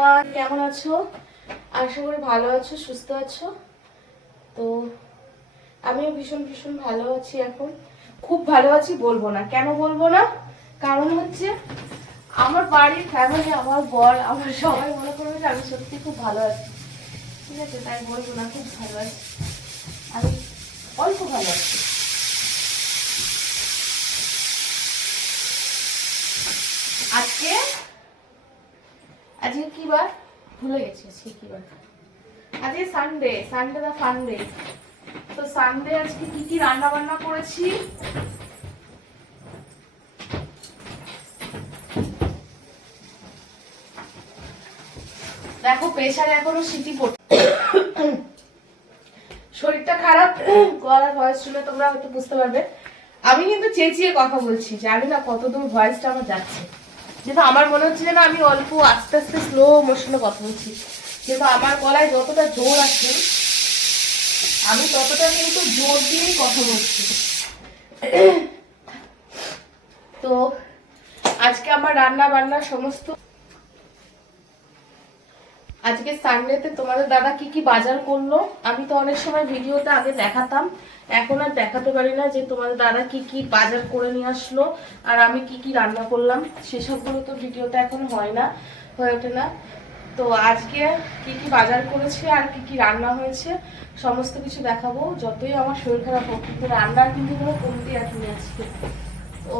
Everyone, কেমন আছো? আশা করি ভালো আছো, সুস্থ আছো। তো আমিও ভীষণ ভীষণ ভালো আছি। এখন খুব ভালো আছি বলবো না। কেন বলবো না? কারণ হচ্ছে আমার বাড়ির ফ্যামিলি, আমার বর, আমার সবাই মনে করবে যে আমি সত্যি খুব ভালো আছি। ঠিক আছে, তাই বলবো না খুব ভালো আছি। আমি অল্প ভালো আছি। আজকে আজকে কি বার? ভুলে গেছি আজকে কি বার। আজকে সানডে, সানডে দা ফান্ডে। তো সানডে আজকে কি কি রান্না বান্না করেছি দেখো। প্রেসারে এখনো সিটি পড়ছে, শরীরটা খারাপ, গলার ভয়েস শুনে তোমরা হয়তো বুঝতে পারবে। আমি কিন্তু চেঁচিয়ে কথা বলছি, জানি না কতদূর ভয়েসটা আমার যাচ্ছে। কিন্তু আমার মনে হচ্ছে যেন আমি অল্প আস্তে আস্তে স্লো মোশনে কথা বলছি, কিন্তু আমার গলায় যতটা জোর আছে আমি ততটা কিন্তু জোর দিয়েই কথা বলছি। তো আজকে আমার রান্না বান্না সমস্ত, আজকে সানডেতে তোমাদের দাদা কি কি বাজার করলো আমি তো অনেক সময় ভিডিওতে আগে দেখাতাম, এখন আর দেখাতে পারি না যে তোমাদের দাদা কি কি বাজার করে নিয়ে আসলো আর আমি কি কি রান্না করলাম। সেসবগুলো তো ভিডিওতে এখন হয় না, হয়ে ওঠে না। তো আজকে কি কি বাজার করেছে আর কি কি রান্না হয়েছে সমস্ত কিছু দেখাবো। যতই আমার শরীর খারাপ হোক, কিন্তু রান্নার কিন্তু কোনো কমতি রাখিনি আজকে। তো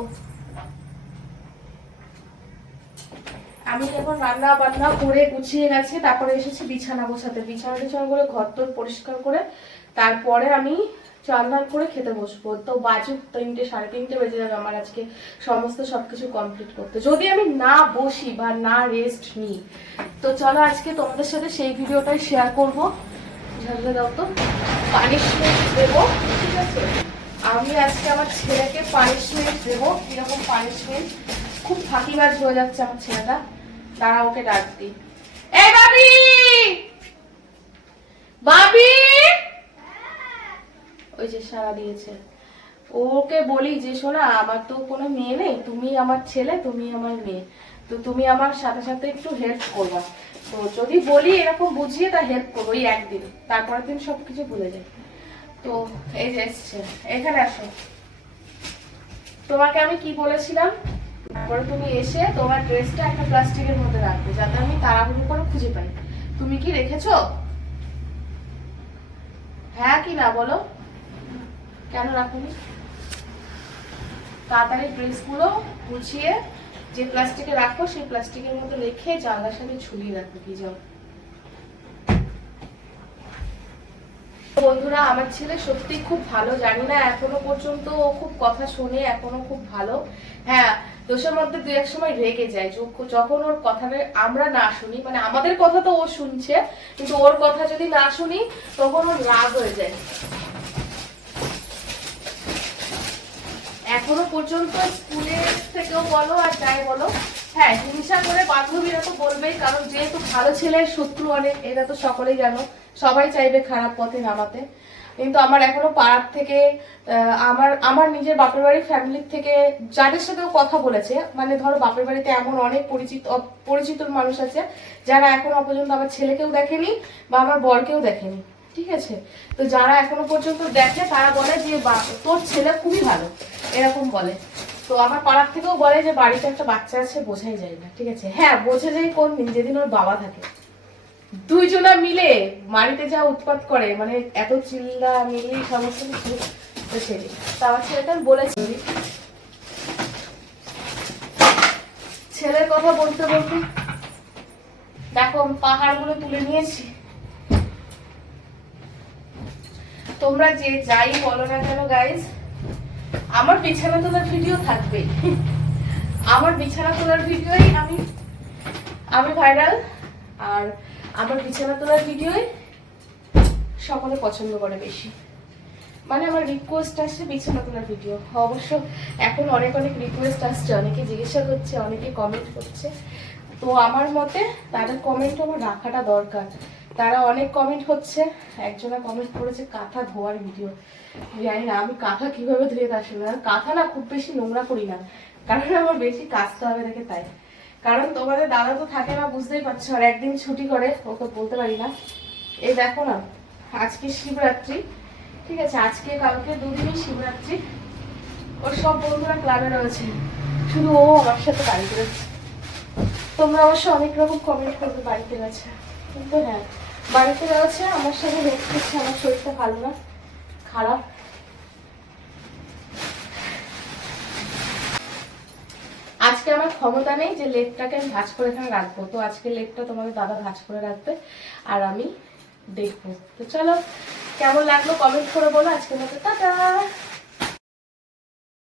আমি যখন রান্না বান্না করে গুছিয়ে গেছি, তারপরে এসেছি বিছানা গোছাতে। বিছানা টিছানা করে ঘর তোর পরিষ্কার করে তারপরে আমি চান করে খেতে বসবো। তো বাজে 3টে, 3:30 বেজে যাবে আমার আজকে সমস্ত সবকিছু কমপ্লিট করতে, যদি আমি না বসি বা না রেস্ট নিই। তো চলো আজকে তোমাদের সাথে সেই ভিডিওটাই শেয়ার করবো। ঝালটা দাও তো, পানিশমেন্ট দেবো, ঠিক আছে? আমি আজকে আমার ছেলেকে পানিশমেন্ট দেবো। কিরকম পানিশমেন্ট? খুব ফাঁকিবাজ হয়ে যাচ্ছে আমার ছেলেটা, তারা ওকে ডাক দিই। এই বাবি, বাবি, ওই যে সারা দিয়েছে। ওকে বলি যে শোনা, আমার তো কোনো মেয়ে নেই, তুমি আমার ছেলে, তুমি আমার মেয়ে, তো তুমি আমার সাথে সাথে একটু হেল্প করবা। তো যদি বলি এরকম বুঝিয়ে, তা হেল্প করবো ওই একদিন, তারপরের দিন সবকিছু ভুলে যাই। তো এই যে এসছে, এখানে আসো। তোমাকে আমি কি বলেছিলাম? তারপরে তুমি এসে তোমার ড্রেসটা একটা প্লাস্টিকের মধ্যে রাখবে, যাতে আমি তাড়াহুড়ো করে খুঁজে পাই। তুমি কি রেখেছো? হ্যাঁ কি না বলো, কেন রাখোনি? তাড়াতাড়ি ড্রেসগুলো গুছিয়ে যে প্লাস্টিকে রাখো সেই প্লাস্টিকের মধ্যে রেখে জানলার সাথে ঝুলিয়ে রাখো। কি যাও বন্ধুরা, আমার ছেলে সত্যি খুব ভালো। জানি না এখনো পর্যন্ত ও খুব কথা শোনে, এখনো খুব ভালো। হ্যাঁ, দোষের মধ্যে দু এক সময় রেগে যায় যখন ওর কথা আমরা না শুনি, মানে আমাদের কথা তো ও শুনছে, কিন্তু ওর কথা যদি না শুনি তখন ওর রাগ হয়ে যায়। এখনো পর্যন্ত স্কুলের থেকেও বলো আর যাই বলো, হ্যাঁ হিংসা করে বান্ধবীরা তো বলবেই, কারণ যেহেতু ভালো ছেলের শত্রু অনেক, এটা তো সকলেই জানো। সবাই চাইবে খারাপ পথে নামাতে। কিন্তু আমার এখনো পাড়ার থেকে, আমার আমার নিজের বাপের বাড়ির ফ্যামিলির থেকে যাদের সাথেও কথা বলেছে, মানে ধরো বাপের বাড়িতে এমন অনেক পরিচিত মানুষ আছে যারা এখনো পর্যন্ত আমার ছেলেকেও দেখেনি বা আমার বরকেও দেখেনি, ঠিক আছে? তো যারা এখনো পর্যন্ত দেখে তারা বলে যে তোর ছেলে খুবই ভালো, এরকম বলে। তো আমার পাড়ার থেকেও বলে যে বাড়িতে একটা বাচ্চা আছে, বোঝাই যায় না, ঠিক আছে? হ্যাঁ, বোঝা যায় কোন দিন, যেদিন ওর বাবা থাকে। দুইজনা মিলে বাড়িতে যা উৎপাত করে, মানে এত চিল্লা মিলি সমস্ত কিছু। তো সেদিন তো আমার ছেলেটা বলেছি, ছেলের কথা বলতে বলতে দেখো আমি পাহাড়গুলো তুলে নিয়েছি। তোমরা যে যাই বলো না কেন গাইস, আমার বিছানা তোলার ভিডিও থাকবে। আমার বিছানা তোলার ভিডিওই আমি ভাইরাল, আর আমার বিছানা তোলার ভিডিওই সকলে পছন্দ করে বেশি। মানে আমার রিকোয়েস্ট আসছে বিছানা তোলার ভিডিও। অবশ্য এখন অনেক অনেক রিকোয়েস্ট আসছে, অনেকে জিজ্ঞাসা করছে, অনেকে কমেন্ট করছে। তো আমার মতে তাদের কমেন্ট আমার রাখাটা দরকার। তারা অনেক কমেন্ট হচ্ছে। একজনা কমেন্ট করেছে কাঁথা ধোয়ার ভিডিও। জানি না আমি কাঁথা কিভাবে ধুয়ে, তা আসলে কাঁথা না খুব বেশি নোংরা করি না, কারণ আমার বেশি কাচতে হবে দেখে তাই। কারণ তোমাদের দাদা তো থাকে না, বুঝতেই পারছো, আর একদিন ছুটি করে, ওকে বলতে পারি না। এই দেখো না, আজকে শিবরাত্রি, ঠিক আছে, আজকে কালকে দুদিনই শিবরাত্রি। ওর সব বন্ধুরা ক্লাবে রয়েছে, শুধু ও আমার সাথে বাড়িতে রয়েছে। তোমরা অবশ্য অনেক রকম কমেন্ট করবে বাড়িতে গেছে, কিন্তু হ্যাঁ বাড়িতে রয়েছে আমার সাথে হেল্প করছে। আমার শরীরটা ভালো না, খারাপ। আজকে আমার ক্ষমতা নেই যে লেগটাকে আমি ভাঁজ করে এখানে রাখবো, তো আজকে লেগটা তোমাদের দাদা ভাঁজ করে রাখবে আর আমি দেখবো। তো চলো, কেমন লাগলো কমেন্ট করে বলো। আজকের মতো টাটা।